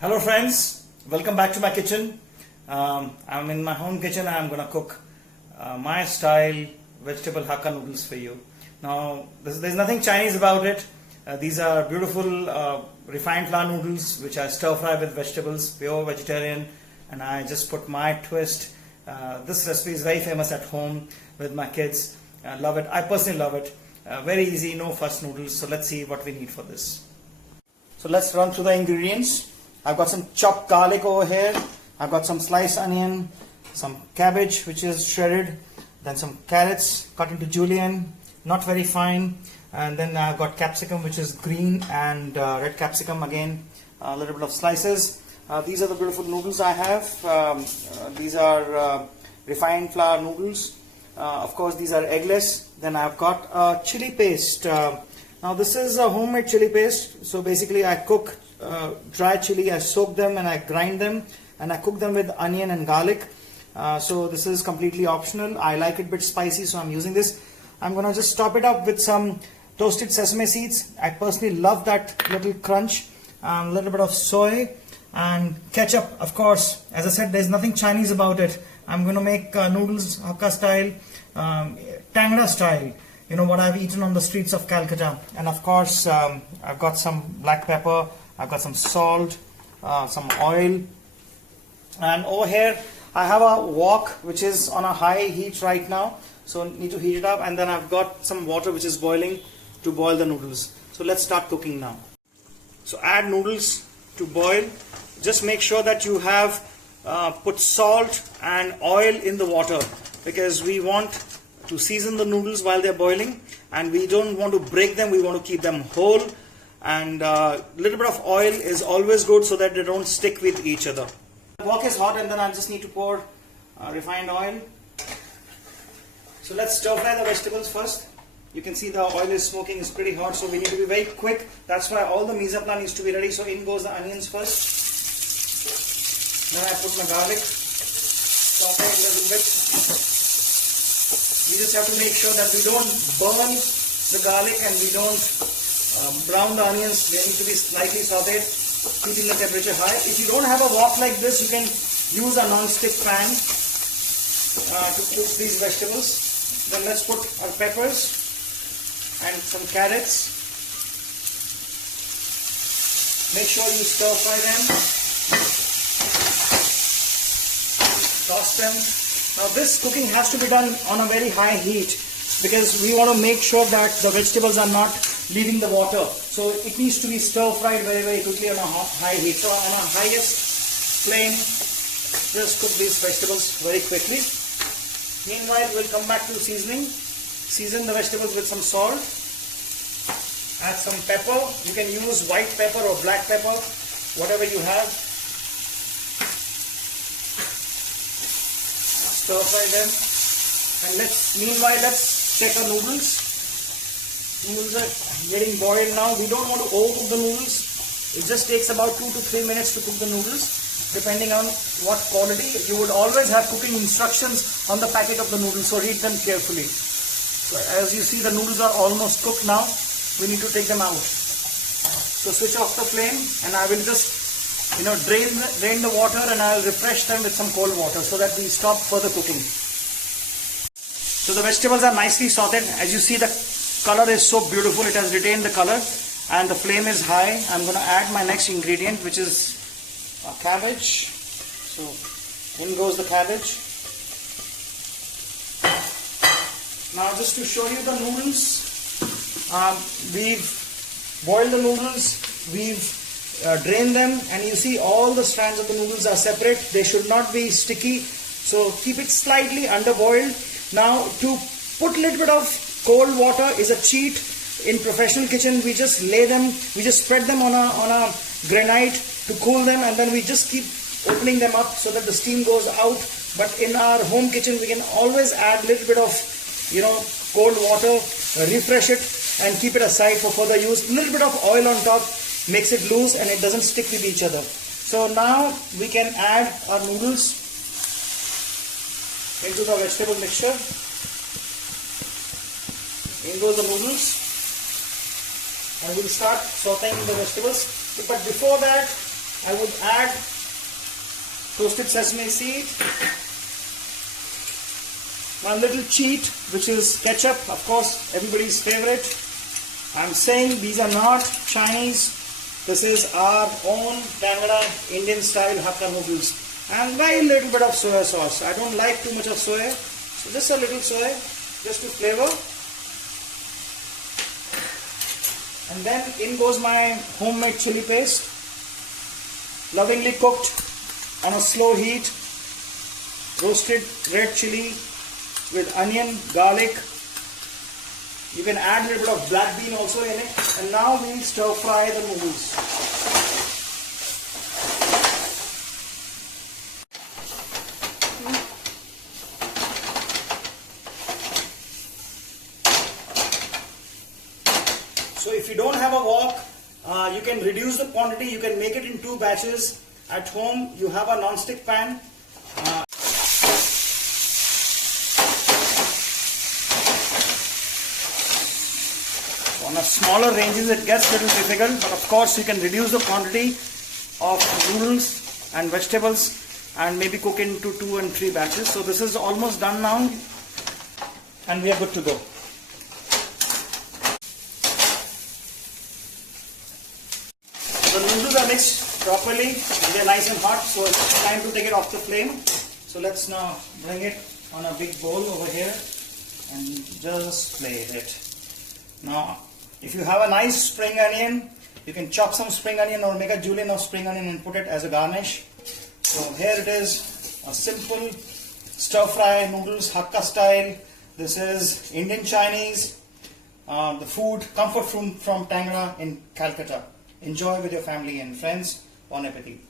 Hello friends, welcome back to my kitchen. I'm in my home kitchen and I'm gonna cook my style vegetable Hakka noodles for you. Now there's nothing Chinese about it. These are beautiful refined flour noodles which I stir fry with vegetables, pure vegetarian, and I just put my twist. This recipe is very famous at home with my kids. I love it. I personally love it. Very easy, no fuss noodles. So let's see what we need for this. So let's run through the ingredients. I've got some chopped garlic over here. I've got some sliced onion, some cabbage which is shredded, then some carrots cut into julienne, not very fine, and then I've got capsicum which is green and red capsicum again, a little bit of slices. These are the beautiful noodles I have. These are refined flour noodles. Of course these are eggless. Then I've got chili paste. Now this is a homemade chili paste. So basically I cook dry chili, I soak them and I grind them and I cook them with onion and garlic. So this is completely optional. I like it a bit spicy, so I'm using this. I'm gonna just top it up with some toasted sesame seeds. I personally love that little crunch. A little bit of soy and ketchup. Of course, as I said, there's nothing Chinese about it. I'm gonna make noodles Hakka style, Tangra style. You know what I've eaten on the streets of Calcutta. And of course, I've got some black pepper. I've got some salt, some oil, and over here I have a wok which is on a high heat right now, so need to heat it up, and then I've got some water which is boiling to boil the noodles. So let's start cooking now. So add noodles to boil. Just make sure that you have put salt and oil in the water, because we want to season the noodles while they're boiling, and we don't want to break them, we want to keep them whole. And a little bit of oil is always good so that they don't stick with each other. The wok is hot and then I just need to pour refined oil. So let's stir fry the vegetables first. You can see the oil is smoking, it's pretty hot, so we need to be very quick. That's why all the mise en place needs to be ready. So in goes the onions first. Then I put my garlic, saute it a little bit. We just have to make sure that we don't burn the garlic and we don't brown the onions. They need to be slightly sauteed, keeping the temperature high. If you don't have a wok like this, you can use a non-stick pan to cook these vegetables. Then let's put our peppers and some carrots. Make sure you stir fry them. Toss them. Now this cooking has to be done on a very high heat, because we want to make sure that the vegetables are not leaving the water. So it needs to be stir fried very, very quickly on a high heat. So on a highest flame, just cook these vegetables very quickly. Meanwhile, we'll come back to seasoning. Season the vegetables with some salt. Add some pepper. You can use white pepper or black pepper, whatever you have. Stir fry them. And meanwhile, let's check our noodles. Noodles are getting boiled now. We don't want to overcook the noodles. It just takes about 2 to 3 minutes to cook the noodles, depending on what quality. You would always have cooking instructions on the packet of the noodles, so read them carefully. So as you see, the noodles are almost cooked now. We need to take them out. So switch off the flame, and I will just drain the water, and I'll refresh them with some cold water so that we stop further cooking. So the vegetables are nicely sauteed. As you see, the color is so beautiful, it has retained the color, and the flame is high. I'm going to add my next ingredient, which is cabbage. So in goes the cabbage. Now just to show you the noodles, we've boiled the noodles, we've drained them, and you see all the strands of the noodles are separate. They should not be sticky, so keep it slightly underboiled. Now to put a little bit of cold water is a cheat. In professional kitchen, we just spread them on a granite to cool them, and then we just keep opening them up so that the steam goes out. But in our home kitchen, we can always add a little bit of cold water, refresh it, and keep it aside for further use. A little bit of oil on top makes it loose and it doesn't stick with each other. So now we can add our noodles into the vegetable mixture. In goes the noodles, and we'll start sauteing the vegetables. But before that, I would add toasted sesame seed, one little cheat, which is ketchup, of course, everybody's favorite. I'm saying these are not Chinese. This is our own Tangra Indian style Hakka noodles. And very little bit of soya sauce. I don't like too much of soya, so just a little soya, just to flavor. And then in goes my homemade chili paste, lovingly cooked on a slow heat, roasted red chili with onion, garlic. You can add a little bit of black bean also in it. And now we stir fry the noodles. So if you don't have a wok, you can reduce the quantity. You can make it in 2 batches. At home, you have a non-stick pan. On a smaller ranges, it gets a little difficult, but of course you can reduce the quantity of noodles and vegetables and maybe cook into 2 and 3 batches. So this is almost done now, and we are good to go. The noodles are mixed properly and they're nice and hot, so it's time to take it off the flame. So let's now bring it on a big bowl over here and just plate it. Now, if you have a nice spring onion, you can chop some spring onion or make a julienne of spring onion and put it as a garnish. So here it is, a simple stir fry noodles Hakka style. This is Indian Chinese, the food, comfort food from Tangra in Calcutta. Enjoy with your family and friends. Bon appetit.